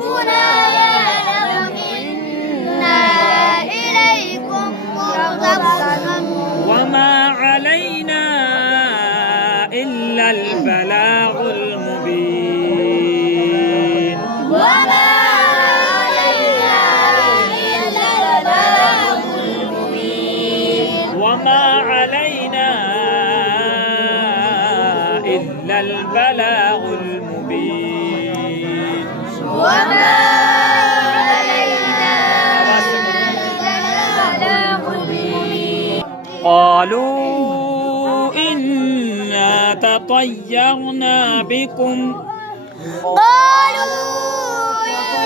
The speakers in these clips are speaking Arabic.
ربنا يعلم إنا إليكم مرسلون وما علينا إلا البلاغ المبين وما علينا إلا البلاغ المبين وما علينا إلا البلاغ المبين وما علينا إلا البلاغ المبين قالوا إنا تطيرنا بكم قالوا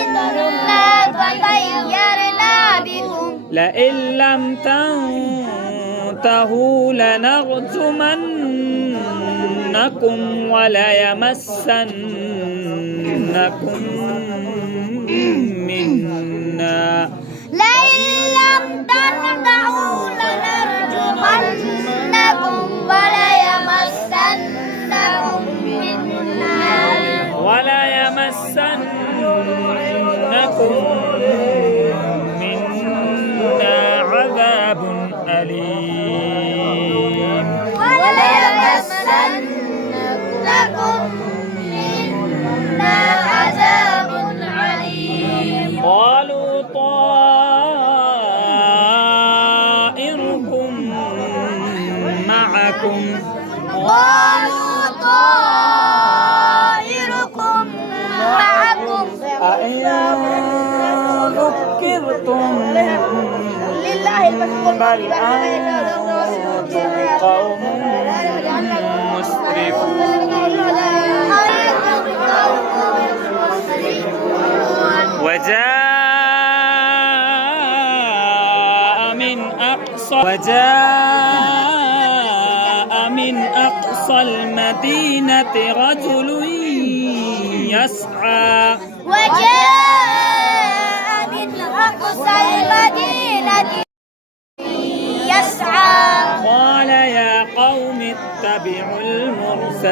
إنا تطيرنا بكم لئن لم تنتهوا لنرجمنكم وليمسنكم منا لئن لم تنتهوا لنرجمنكم وليمسنكم منا عذاب أليم وليمسنكم منا عذاب عليم قالوا طائركم معكم قالوا طائركم معكم أئن ذكرتم بل أنتم قوم مسرفون وجاء من أقصى المدينة رجل يسعى وجاء من أقصى المدينة يسعى قال يا قوم اتبعوا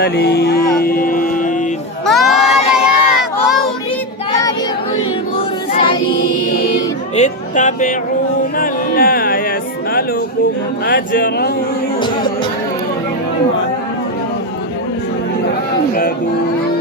المرسلين قال يا قوم اتبعوا المرسلين اتبعوا من لا يسألكم أجرا مهتدون